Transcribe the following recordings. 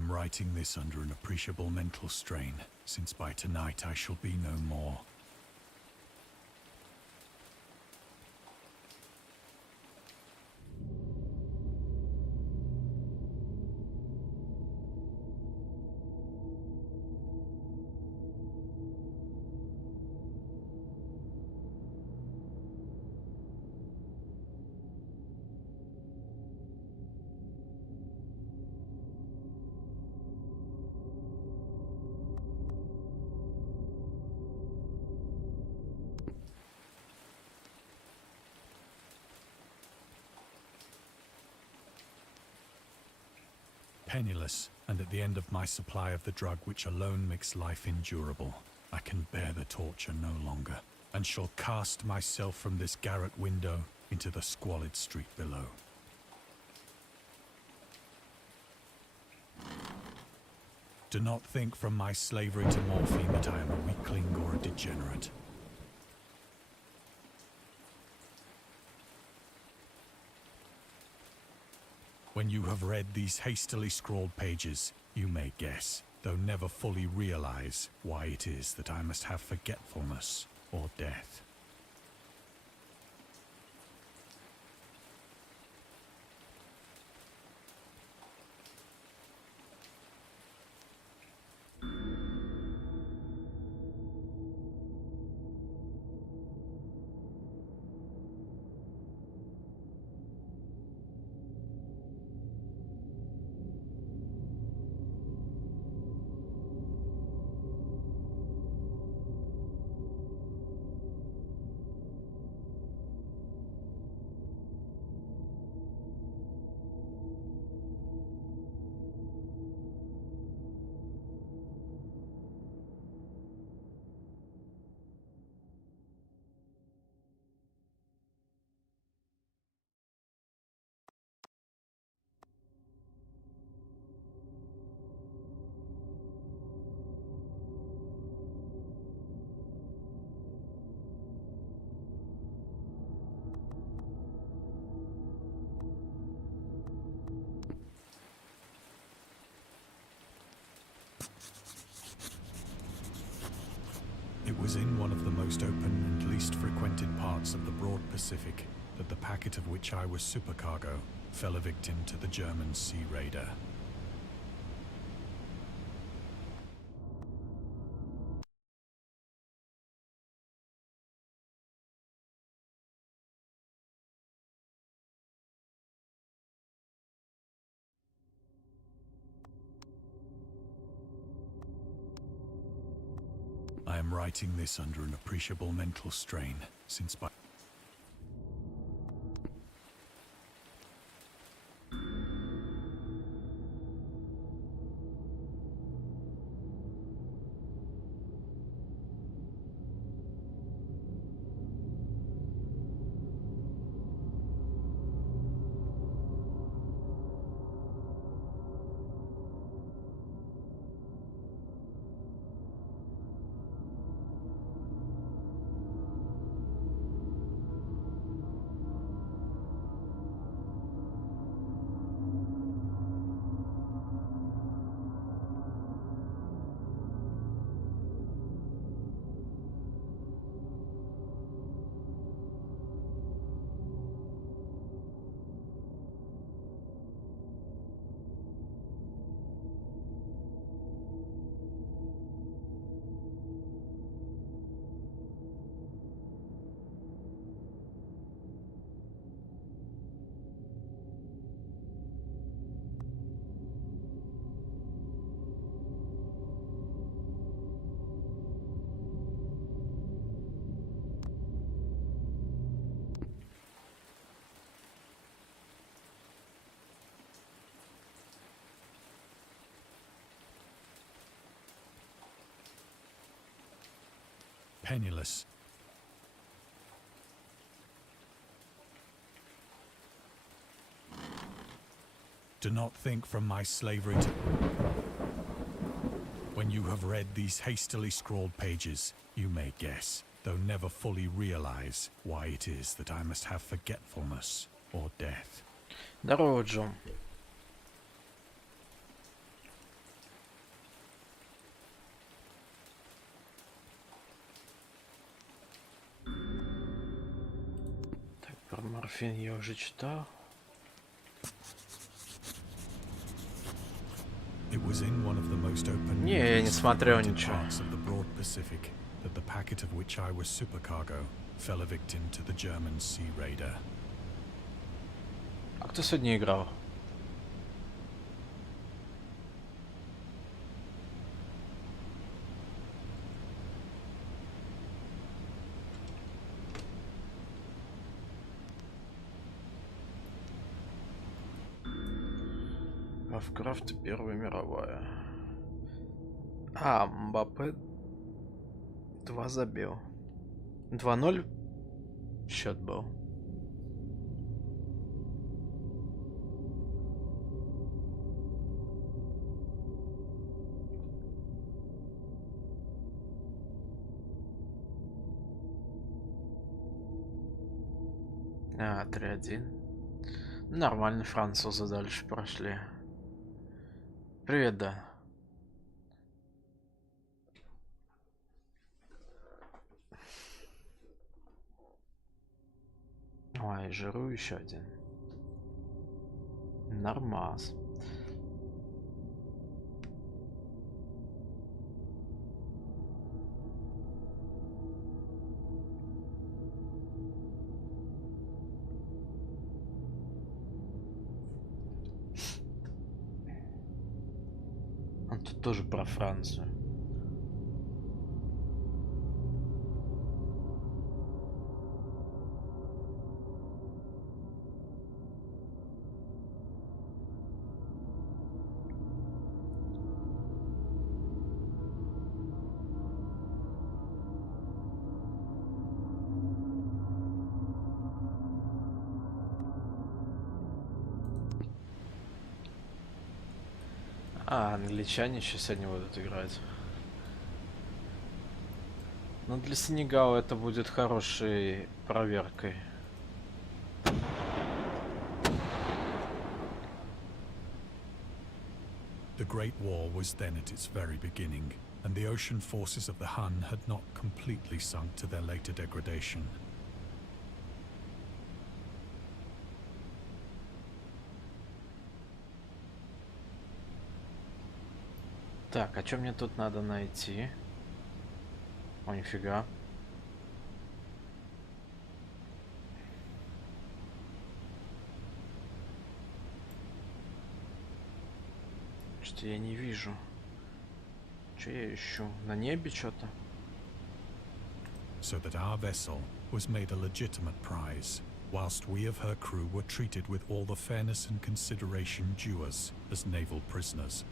am writing this under an appreciable mental strain, since by tonight I shall be no more. Penniless, and at the end of my supply of the drug which alone makes life endurable, I can bear the torture no longer, and shall cast myself from this garret window into the squalid street below. Do not think from my slavery to morphine that I am a weakling or a degenerate. When you have read these hastily scrawled pages, you may guess, though never fully realize, why it is that I must have forgetfulness or death. It was in one of the most open and least frequented parts of the broad Pacific that the packet of which I was supercargo fell a victim to the German sea raider. I am writing this under an appreciable mental strain, since by... Penniless. Do not think from my slavery to... When you have read these hastily scrawled pages, you may guess, though never fully realize, why it is that I must have forgetfulness or death. Здорово, Джон. Про морфин я уже читал. It was in one of the most open Не, and я не least смотрел frequented ничего. parts of the broad Pacific that the packet of which I was supercargo fell a victim to the German sea raider. А кто сегодня играл? Lovecraft и Первая мировая. А, Мбаппе 2 забил. 2-0 счет был. А, 3-1. Нормально, французы дальше прошли. Привет, да. Ой, жиру еще один. Нормас. Он тут тоже про Францию. А, англичане еще сегодня будут играть. Но для Сенегала это будет хорошей проверкой. The Great War was then at its very beginning, and the ocean forces of the Hun had not completely sunk to their later degradation. Так, а что мне тут надо найти? О, нифига. Что я не вижу. Что я ищу? На небе что-то? So that our vessel was made a legitimate prize, whilst we of her crew were treated with all the fairness and consideration due us as naval prisoners.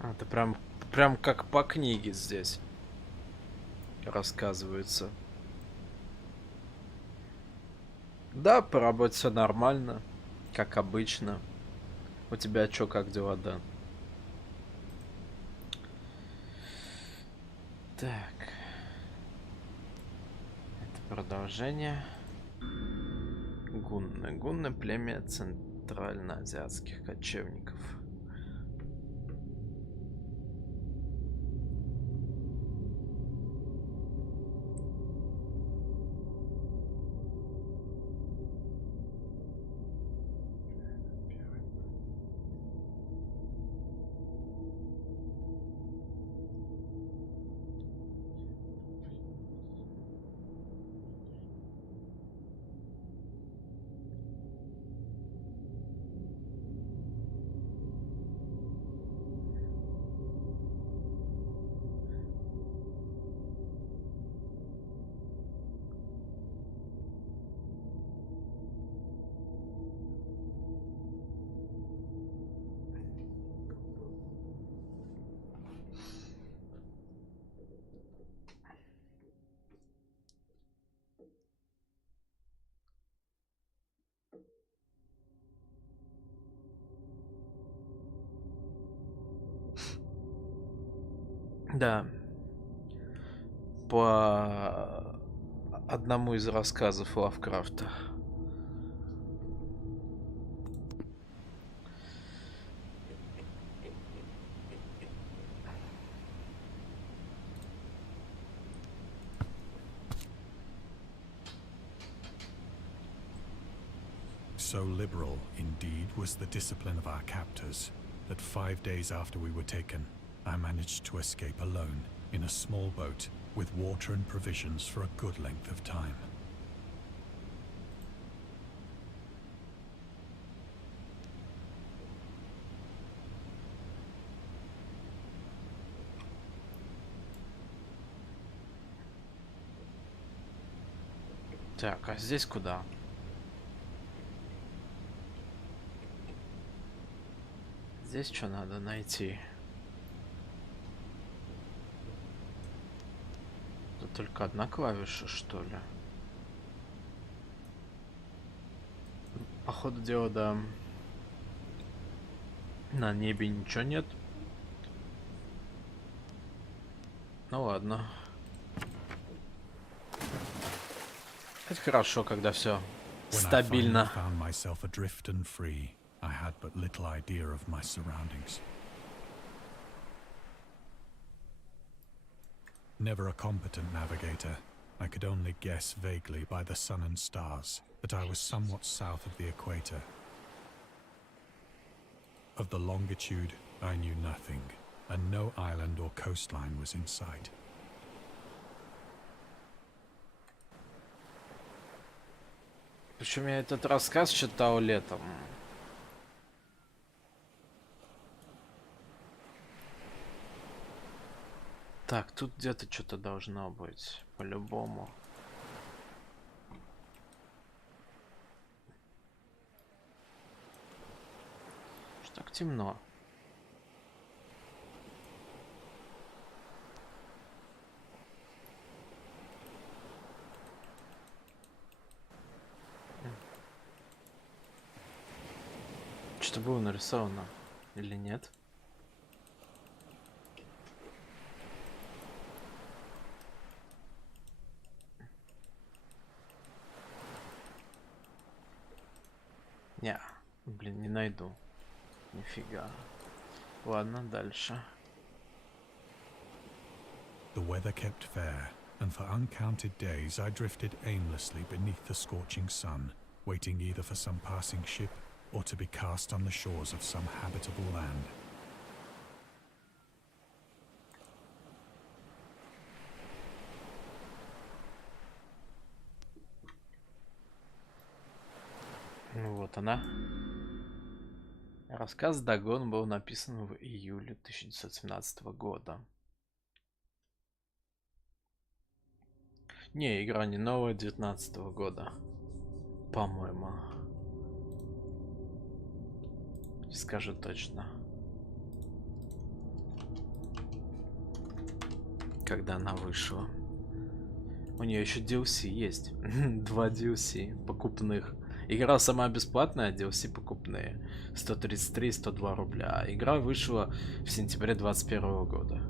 А, это прям как по книге здесь рассказывается. Да, по работе все нормально, как обычно. У тебя чё, как дела, да? Так. Это продолжение. Гунны. Гунны — племя центральноазиатских кочевников. Да. По одному из рассказов Лавкрафта. So liberal, indeed, was the discipline of our captors that 5 days after we were taken, I managed to escape alone in a small boat with water and provisions for a good length of time. Так, а здесь куда? Здесь что надо найти? Тут только одна клавиша, что ли? По ходу дела, да. На небе ничего нет. Ну ладно. Это хорошо, когда все стабильно. I had but little idea of my surroundings. Never a competent navigator, I could only guess vaguely by the sun and stars that I was somewhat south of the equator. Of the longitude, I knew nothing, and no island or coastline was in sight. Причем я этот рассказ читал летом. Так, тут где-то что-то должно быть, по-любому. Что так темно? Что было нарисовано или нет? Не, блин, не найду. Нифига. Ладно, дальше. The weather kept fair, and for uncounted days I drifted aimlessly beneath the scorching sun, waiting either for some passing ship or to be cast on the shores of some habitable land. Ну вот она. Рассказ Dagon был написан в июле 1917 года. Не, игра не новая, 19 года. По-моему. Не скажу точно. Когда она вышла. У нее еще DLC есть. 2 DLC покупных. Игра сама бесплатная, DLC покупные. 133 и 102 рубля. Игра вышла в сентябре 2021 года.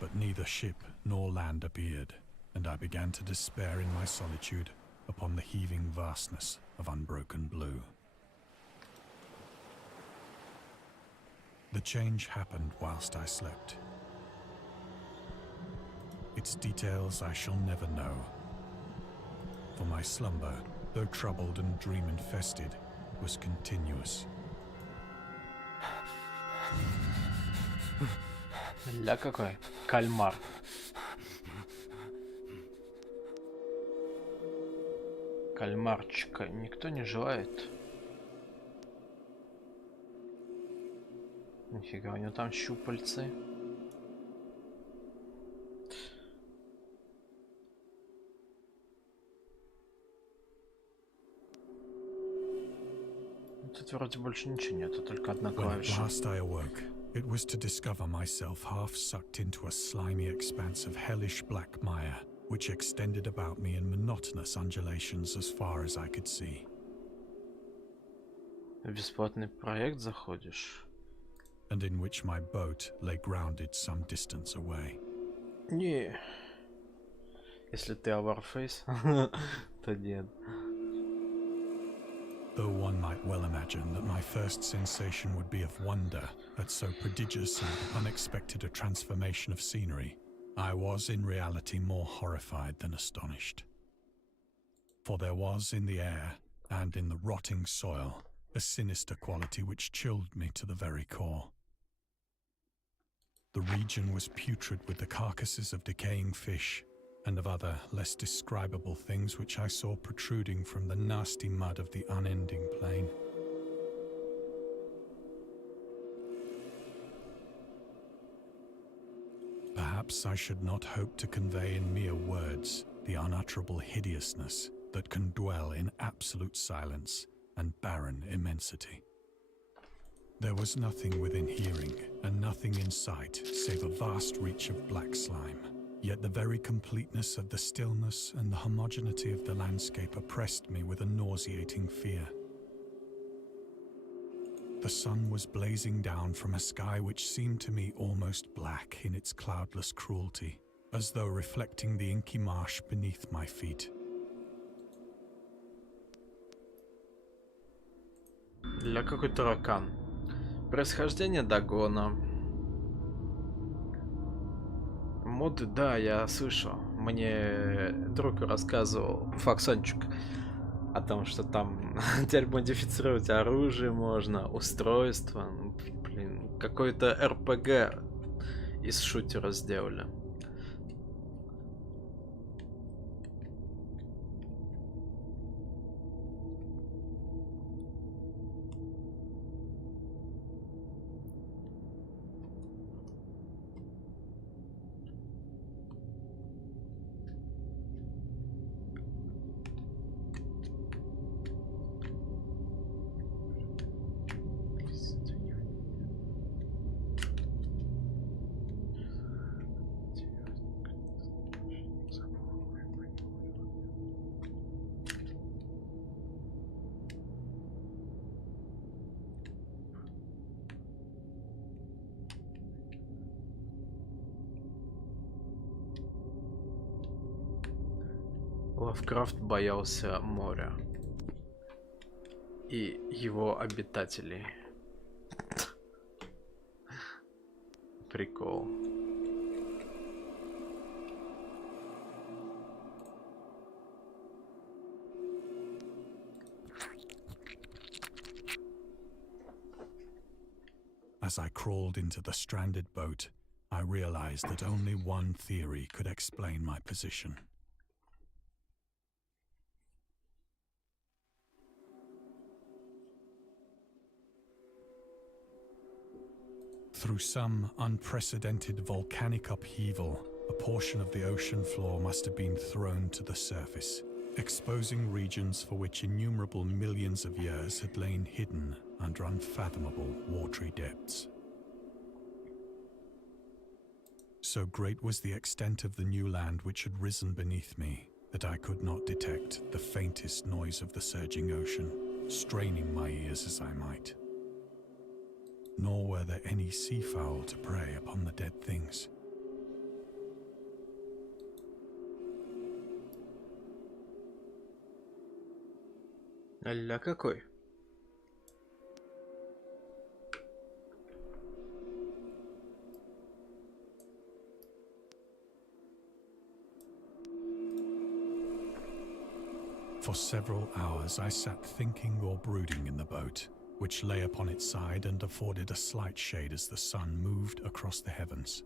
But neither ship nor land appeared, and I began to despair in my solitude upon the heaving vastness of unbroken blue. The change happened whilst I slept. Its details I shall never know, for my slumber, though troubled and dream-infested, was continuous. Ля какой? Кальмар. Кальмарчика никто не желает. Нифига, у него там щупальцы. Тут вроде больше ничего нету, только одна When at клавиша. last I awoke, it was to discover myself half sucked into a slimy expanse of hellish black mire, which extended about me in monotonous undulations as far as I could see. В бесплатный проект заходишь? And in which my boat lay grounded some distance away. Не. Если ты Warface, то нет. Though one might well imagine that my first sensation would be of wonder at so prodigious and unexpected a transformation of scenery, I was in reality more horrified than astonished. For there was in the air, and in the rotting soil, a sinister quality which chilled me to the very core. The region was putrid with the carcasses of decaying fish, and of other, less describable things which I saw protruding from the nasty mud of the unending plain. Perhaps I should not hope to convey in mere words the unutterable hideousness that can dwell in absolute silence and barren immensity. There was nothing within hearing, and nothing in sight, save a vast reach of black slime. Yet the very completeness of the stillness and the homogeneity of the landscape oppressed me with a nauseating fear. The sun was blazing down from a sky which seemed to me almost black in its cloudless cruelty, as though reflecting the inky marsh beneath my feet. Ля какой таракан. Происхождение Дагона. Моды, да, я слышал. Мне друг рассказывал, Факсончик, о том, что там теперь модифицировать оружие можно, устройство. Блин, какой-то РПГ из шутера сделали. Lovecraft боялся моря и его обитателей. Прикол. As I crawled into the stranded boat, I realized that only one theory could explain my position. Through some unprecedented volcanic upheaval, a portion of the ocean floor must have been thrown to the surface, exposing regions for which innumerable millions of years had lain hidden under unfathomable watery depths. So great was the extent of the new land which had risen beneath me that I could not detect the faintest noise of the surging ocean, straining my ears as I might. Nor were there any seafowl to prey upon the dead things. Ля какой? For several hours I sat thinking or brooding in the boat, which lay upon its side and afforded a slight shade as the sun moved across the heavens.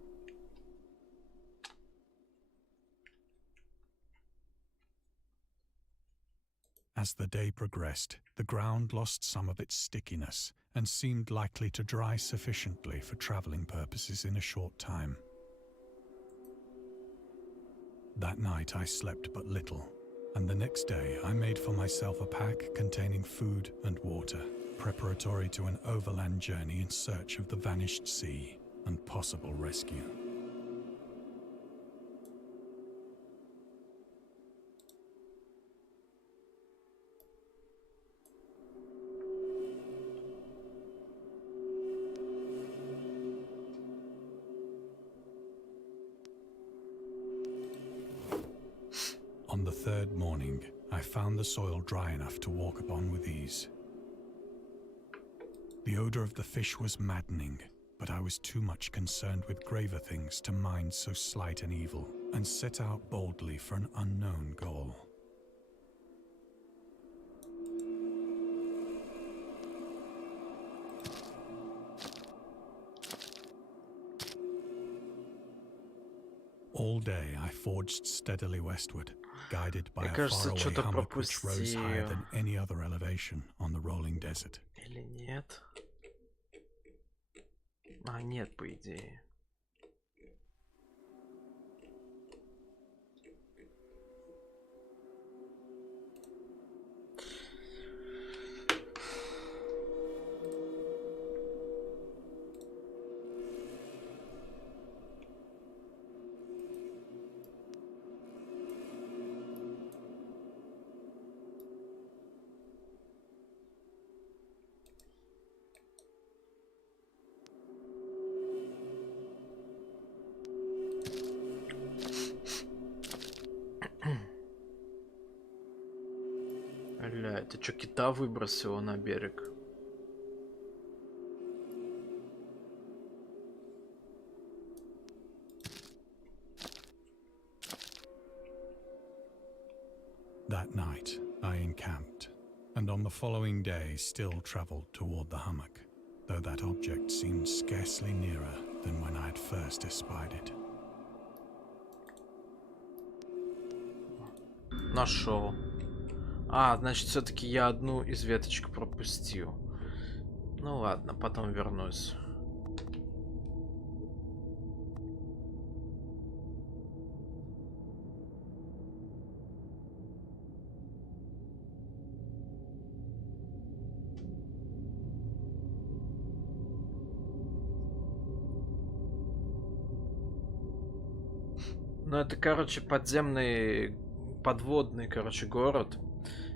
As the day progressed, the ground lost some of its stickiness and seemed likely to dry sufficiently for traveling purposes in a short time. That night I slept but little, and the next day I made for myself a pack containing food and water, preparatory to an overland journey in search of the vanished sea and possible rescue. On the third morning, I found the soil dry enough to walk upon with ease. The odor of the fish was maddening, but I was too much concerned with graver things to mind so slight an evil, and set out boldly for an unknown goal. All day I forged steadily westward, guided by a faraway hummock which rose higher than any other elevation on the rolling desert. Или нет? А, нет, по идее. Бля, ты чё, кита выбросила на берег? That night, I encamped, and on the following day still travelled toward the hummock, though that object seemed scarcely nearer than when I had first espied it. Нашел. А, значит, все-таки я одну из веточек пропустил. Ну ладно, потом вернусь. Ну, это, короче, подводный, короче, город.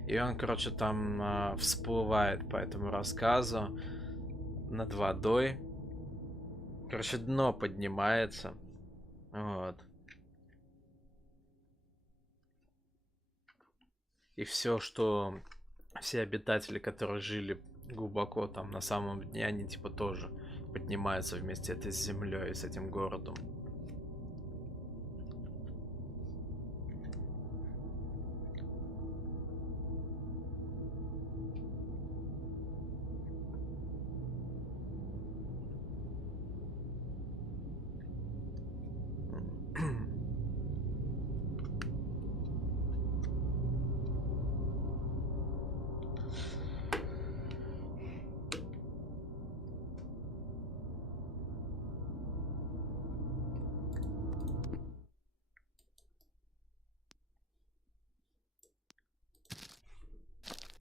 И он, короче, там всплывает по этому рассказу над водой. Короче, дно поднимается. Вот. И все обитатели, которые жили глубоко там на самом дне, они типа тоже поднимаются вместе с землей и с этим городом.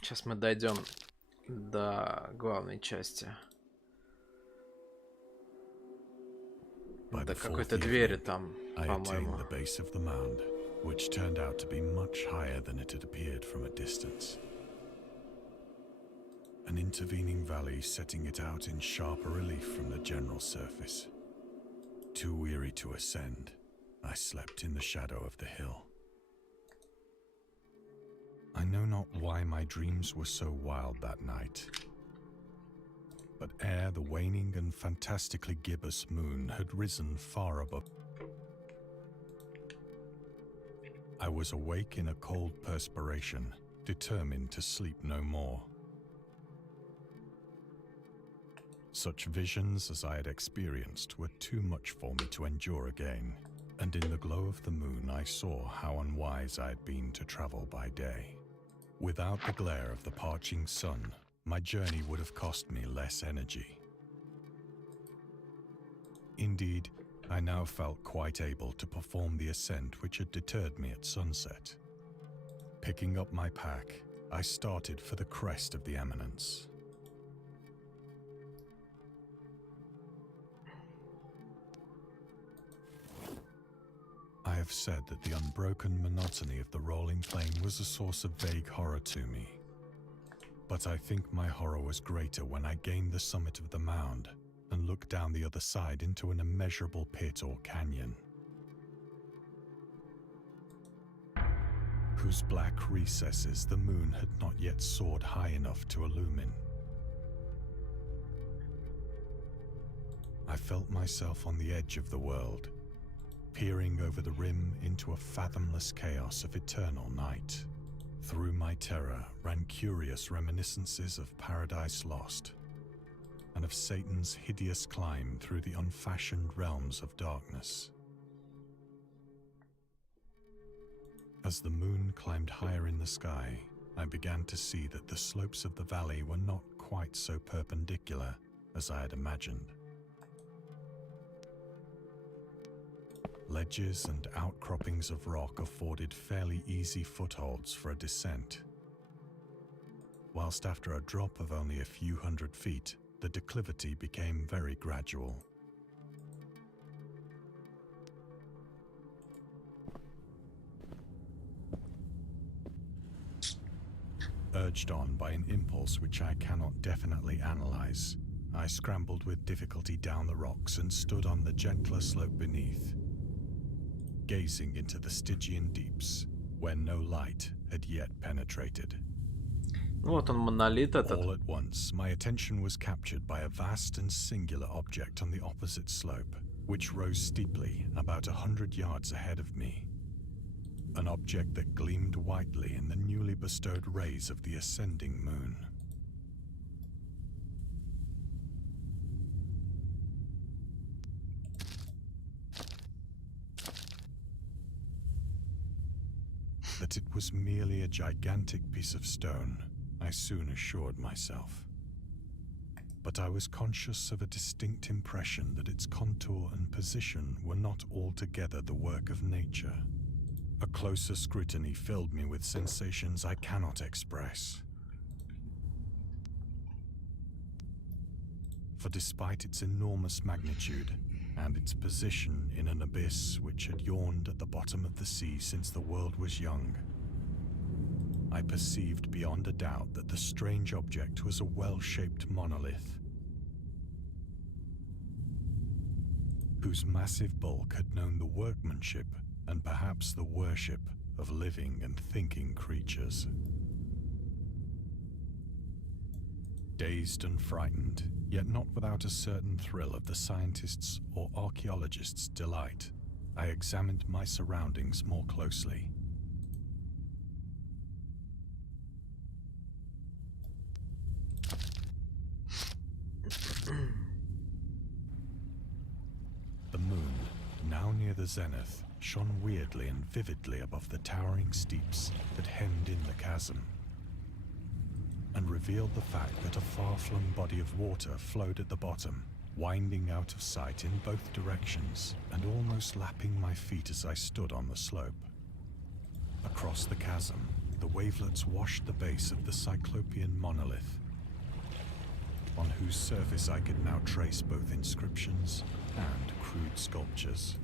Сейчас мы дойдем до главной части. До какой-то двери там, по-моему. Which turned out to be much higher than it had appeared from a distance. An intervening valley setting it out in sharper relief from the general surface. Too weary to ascend, I slept in the shadow of the hill. I know not why my dreams were so wild that night, but ere the waning and fantastically gibbous moon had risen far above, I was awake in a cold perspiration, determined to sleep no more. Such visions as I had experienced were too much for me to endure again, and in the glow of the moon I saw how unwise I had been to travel by day. Without the glare of the parching sun, my journey would have cost me less energy. Indeed, I now felt quite able to perform the ascent which had deterred me at sunset. Picking up my pack, I started for the crest of the eminence. I have said that the unbroken monotony of the rolling plain was a source of vague horror to me. But I think my horror was greater when I gained the summit of the mound and looked down the other side into an immeasurable pit or canyon, whose black recesses the moon had not yet soared high enough to illumine. I felt myself on the edge of the world, peering over the rim into a fathomless chaos of eternal night. Through my terror ran curious reminiscences of Paradise Lost, and of Satan's hideous climb through the unfashioned realms of darkness. As the moon climbed higher in the sky, I began to see that the slopes of the valley were not quite so perpendicular as I had imagined. Ledges and outcroppings of rock afforded fairly easy footholds for a descent, whilst after a drop of only a few hundred feet, the declivity became very gradual. Urged on by an impulse which I cannot definitely analyze, I scrambled with difficulty down the rocks and stood on the gentler slope beneath, gazing into the Stygian deeps, where no light had yet penetrated. Вот он, монолит этот. All at once, my attention was captured by a vast and singular object on the opposite slope, which rose steeply about 100 yards ahead of me. An object that gleamed whitely in the newly bestowed rays of the ascending moon. That it was merely a gigantic piece of stone, I soon assured myself. But I was conscious of a distinct impression that its contour and position were not altogether the work of nature. A closer scrutiny filled me with sensations I cannot express. For despite its enormous magnitude, and its position in an abyss which had yawned at the bottom of the sea since the world was young, I perceived beyond a doubt that the strange object was a well-shaped monolith, whose massive bulk had known the workmanship and perhaps the worship of living and thinking creatures. Dazed and frightened, yet not without a certain thrill of the scientist's or archaeologist's delight, I examined my surroundings more closely. The moon, now near the zenith, shone weirdly and vividly above the towering steeps that hemmed in the chasm, and revealed the fact that a far-flung body of water flowed at the bottom, winding out of sight in both directions and almost lapping my feet as I stood on the slope. Across the chasm, the wavelets washed the base of the cyclopean monolith, on whose surface I could now trace both inscriptions and crude sculptures.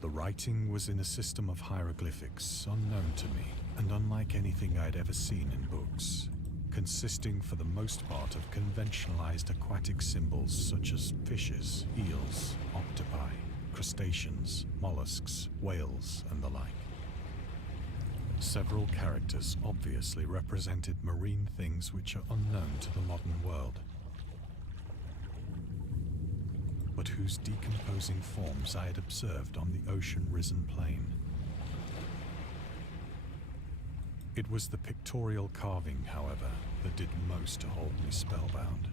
The writing was in a system of hieroglyphics unknown to me and unlike anything I'd ever seen in books, consisting for the most part of conventionalized aquatic symbols such as fishes, eels, octopi, crustaceans, mollusks, whales, and the like. Several characters obviously represented marine things which are unknown to the modern world, but whose decomposing forms I had observed on the ocean-risen plain. It was the pictorial carving, however, that did most to hold me spellbound.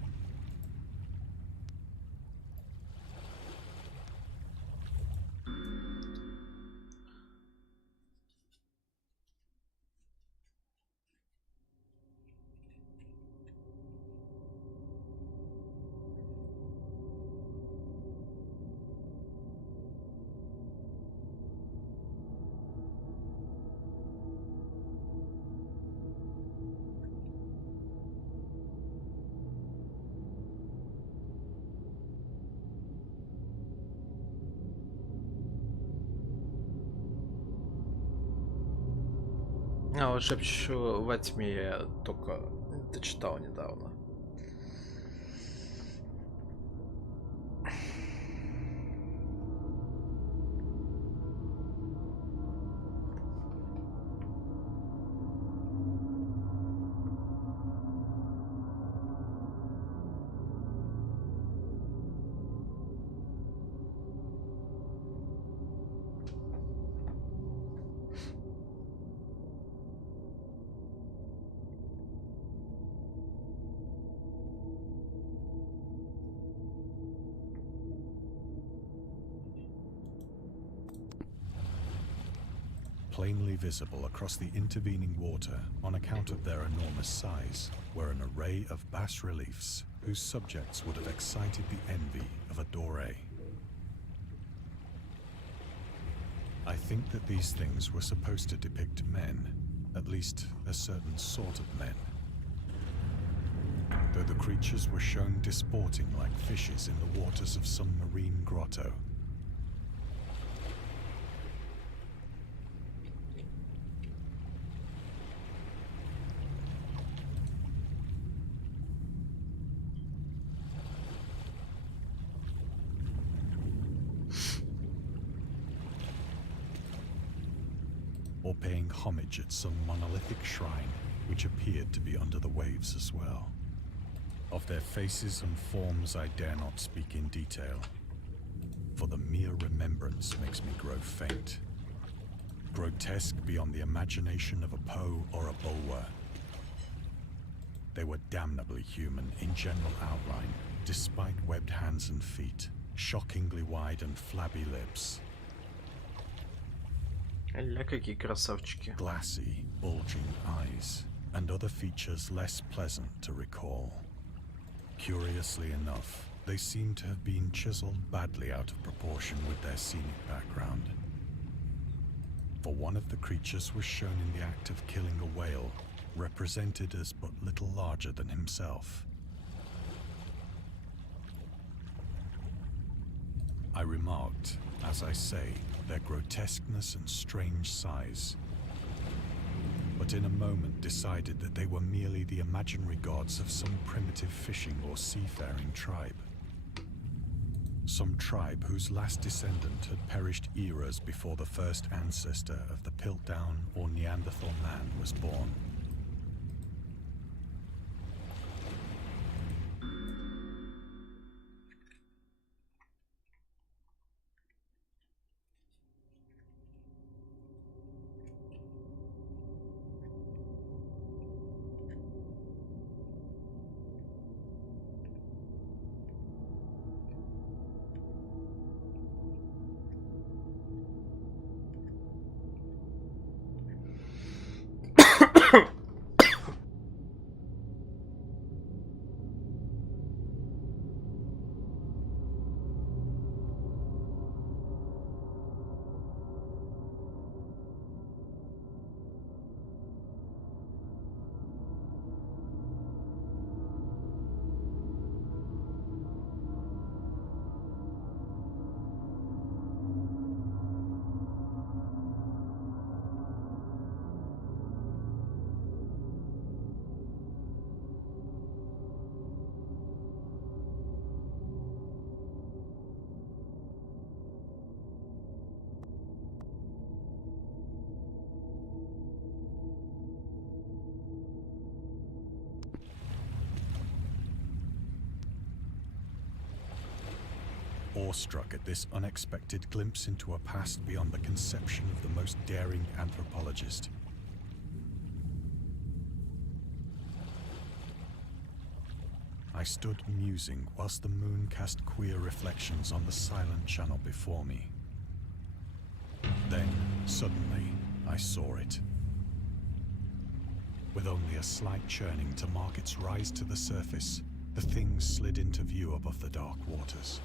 А вот «Шепчущую во тьме» я только дочитал недавно. Plainly visible across the intervening water on account of their enormous size were an array of bas-reliefs whose subjects would have excited the envy of a Doré. I think that these things were supposed to depict men, at least a certain sort of men. Though the creatures were shown disporting like fishes in the waters of some marine grotto. Or paying homage at some monolithic shrine which appeared to be under the waves as well. Of their faces and forms I dare not speak in detail, for the mere remembrance makes me grow faint. Grotesque beyond the imagination of a Poe or a Bulwer. They were damnably human in general outline, despite webbed hands and feet, shockingly wide and flabby lips. Ля, какие красавчики. Glassy, bulging eyes, and other features less pleasant to recall. Curiously enough, they seem to have been chiseled badly out of proportion with their scenic background. For one of the creatures was shown in the act of killing a whale, represented as but little larger than himself. I remarked, as I say, their grotesqueness and strange size, but in a moment decided that they were merely the imaginary gods of some primitive fishing or seafaring tribe. Some tribe whose last descendant had perished eras before the first ancestor of the Piltdown or Neanderthal man was born. Awestruck at this unexpected glimpse into a past beyond the conception of the most daring anthropologist, I stood musing whilst the moon cast queer reflections on the silent channel before me. Then, suddenly, I saw it. With only a slight churning to mark its rise to the surface, the thing slid into view above the dark waters.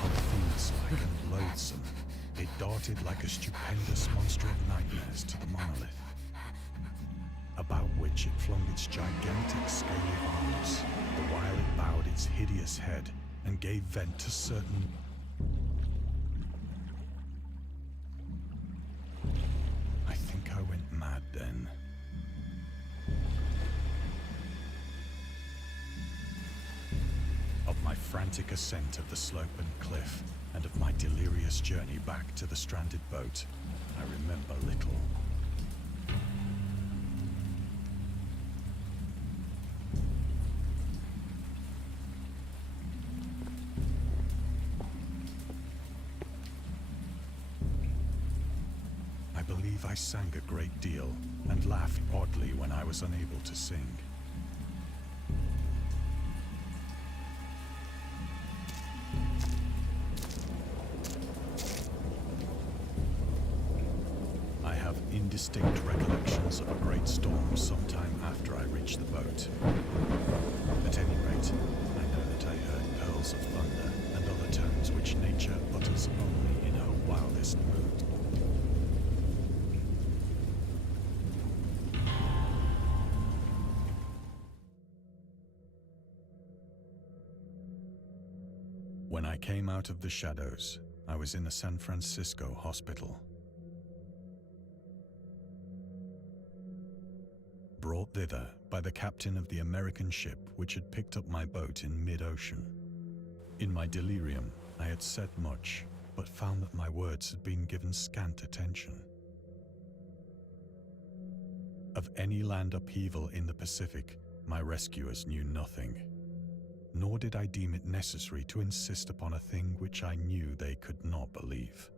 Polyphemus-like and loathsome, it darted like a stupendous monster of nightmares to the monolith, about which it flung its gigantic scaly arms, the while it bowed its hideous head and gave vent to certain frantic ascent of the slope and cliff, and of my delirious journey back to the stranded boat, I remember little. I believe I sang a great deal and laughed oddly when I was unable to sing. I have indistinct recollections of a great storm sometime after I reached the boat. At any rate, I know that I heard pearls of thunder and other tones which nature utters only in her wildest mood. When I came out of the shadows, I was in a San Francisco hospital. Brought thither by the captain of the American ship which had picked up my boat in mid-ocean. In my delirium, I had said much, but found that my words had been given scant attention. Of any land upheaval in the Pacific, my rescuers knew nothing. Nor did I deem it necessary to insist upon a thing which I knew they could not believe.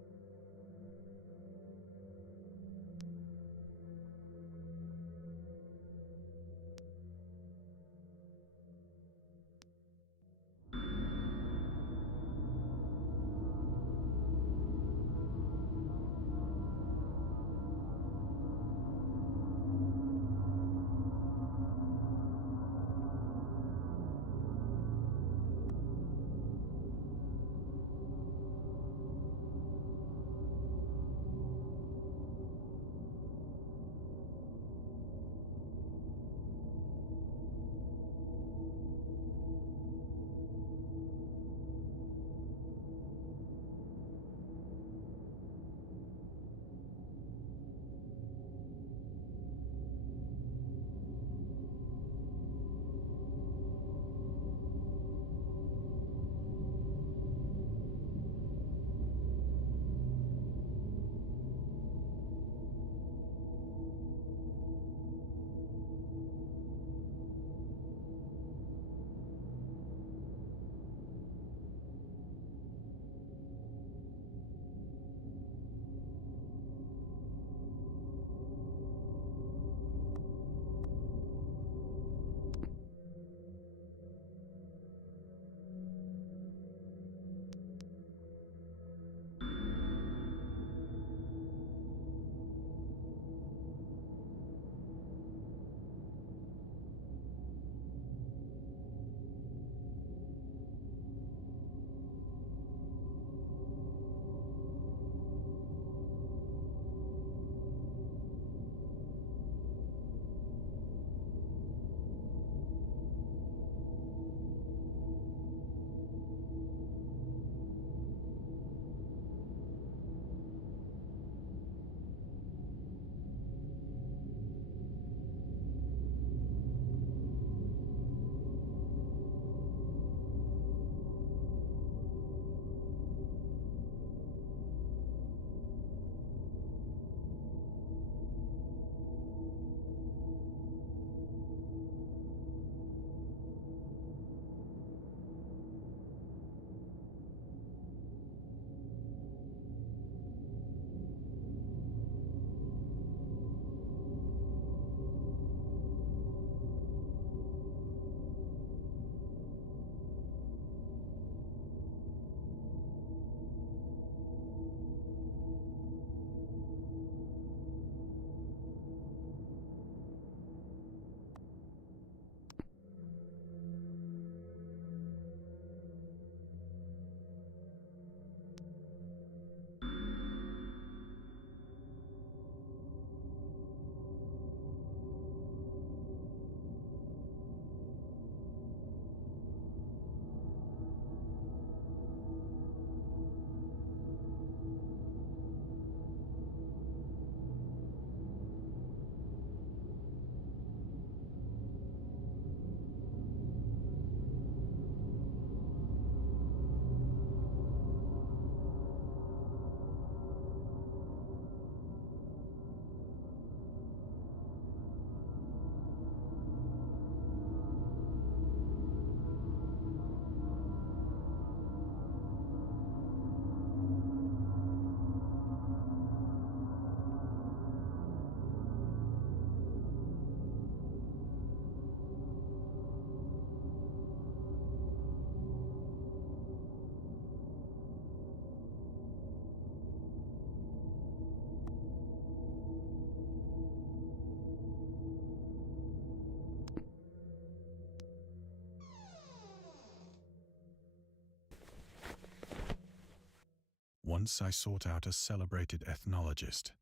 Once I sought out a celebrated ethnologist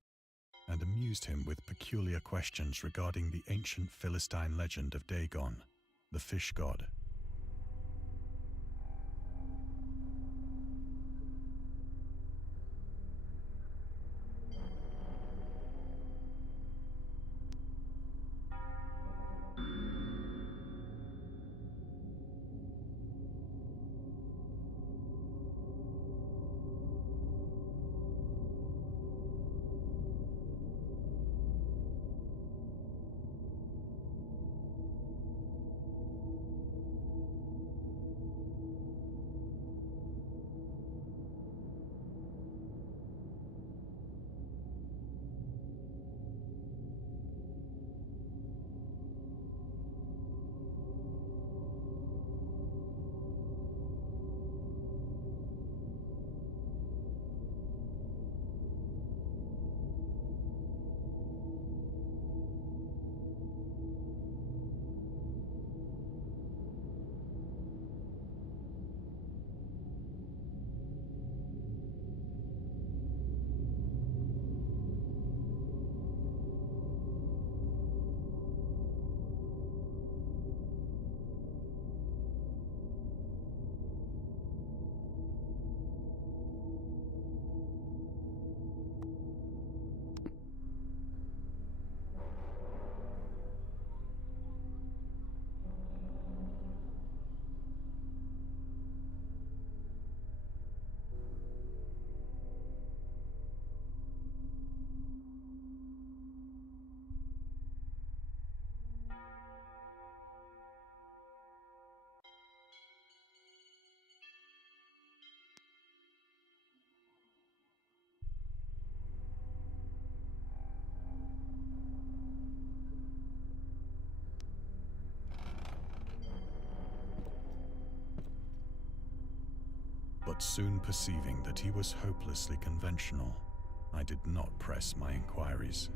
and amused him with peculiar questions regarding the ancient Philistine legend of Dagon, the fish god. But soon perceiving that he was hopelessly conventional, I did not press my inquiries.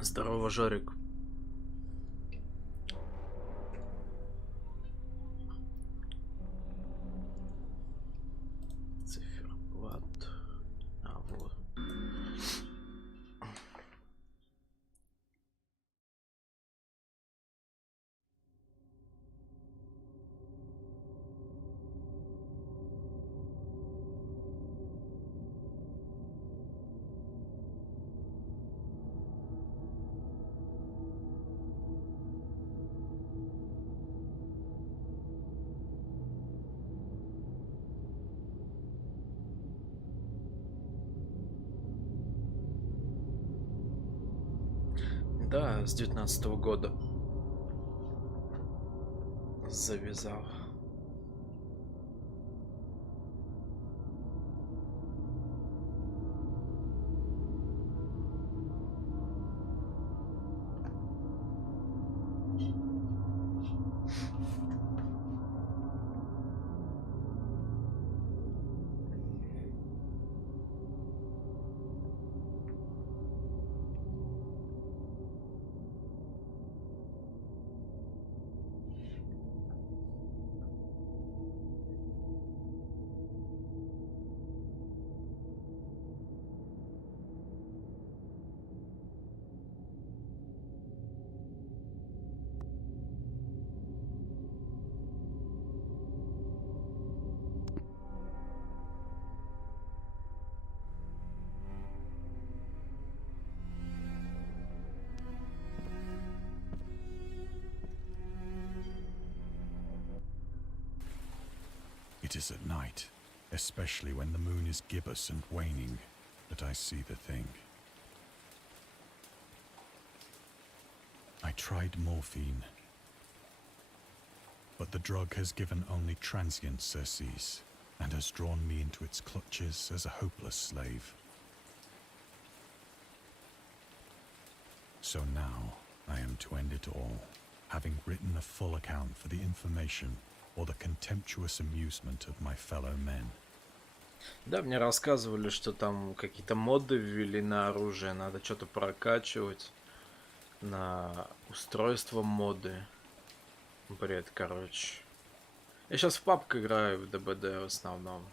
Здорово, Жорик. Циферблат. А, вот. Да, с 19-го года завязал. It is at night, especially when the moon is gibbous and waning, that I see the thing. I tried morphine, but the drug has given only transient surcease and has drawn me into its clutches as a hopeless slave. So now I am to end it all, having written a full account for the information or the contemptuous amusement of my fellow men. Да, мне рассказывали, что там какие-то моды ввели на оружие, надо что-то прокачивать, на устройство моды. Бред, короче. Я сейчас в пабг играю, в ДБД в основном.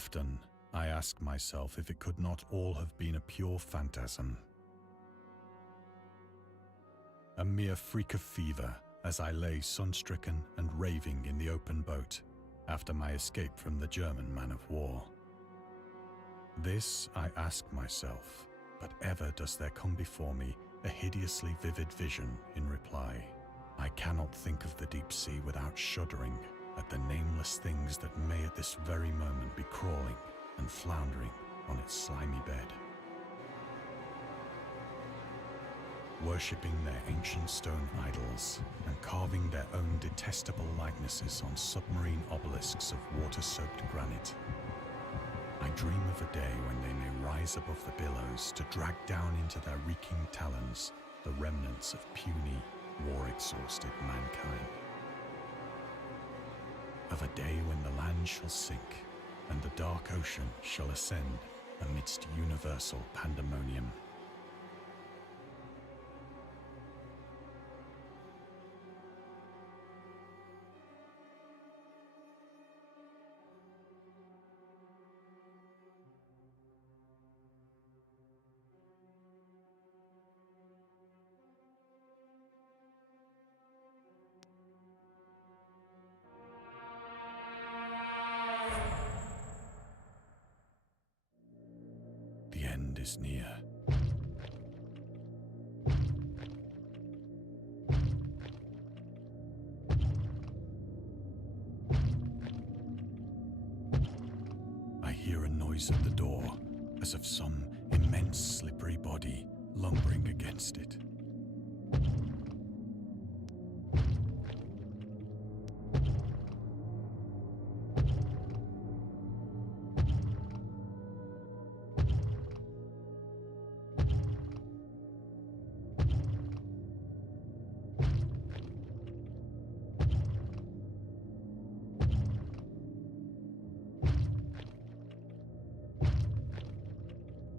Often, I ask myself if it could not all have been a pure phantasm. A mere freak of fever as I lay sun-stricken and raving in the open boat after my escape from the German man-of-war. This I ask myself, but ever does there come before me a hideously vivid vision in reply. I cannot think of the deep sea without shuddering at the nameless things that may at this very moment be crawling and floundering on its slimy bed, worshipping their ancient stone idols and carving their own detestable likenesses on submarine obelisks of water-soaked granite. I dream of a day when they may rise above the billows to drag down into their reeking talons the remnants of puny, war-exhausted mankind. Of a day when the land shall sink and the dark ocean shall ascend amidst universal pandemonium. The end is near. I hear a noise at the door, as of some immense slippery body lumbering against it.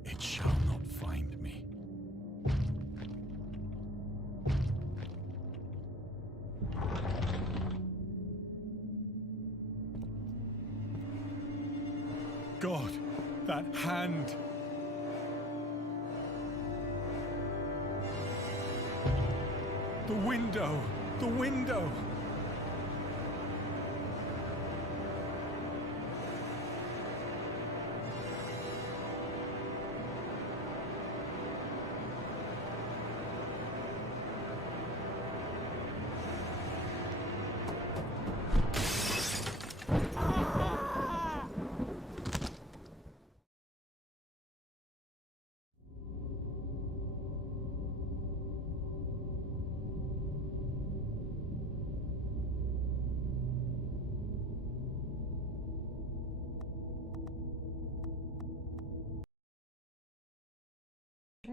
It shall not find me. God, that hand! The window! The window!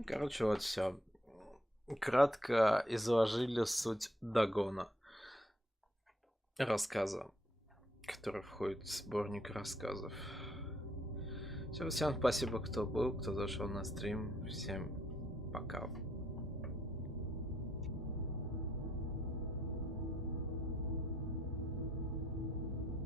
Короче, вот все. Кратко изложили суть Дагона. Рассказа, который входит в сборник рассказов. Все, всем спасибо, кто был, кто зашел на стрим. Всем пока.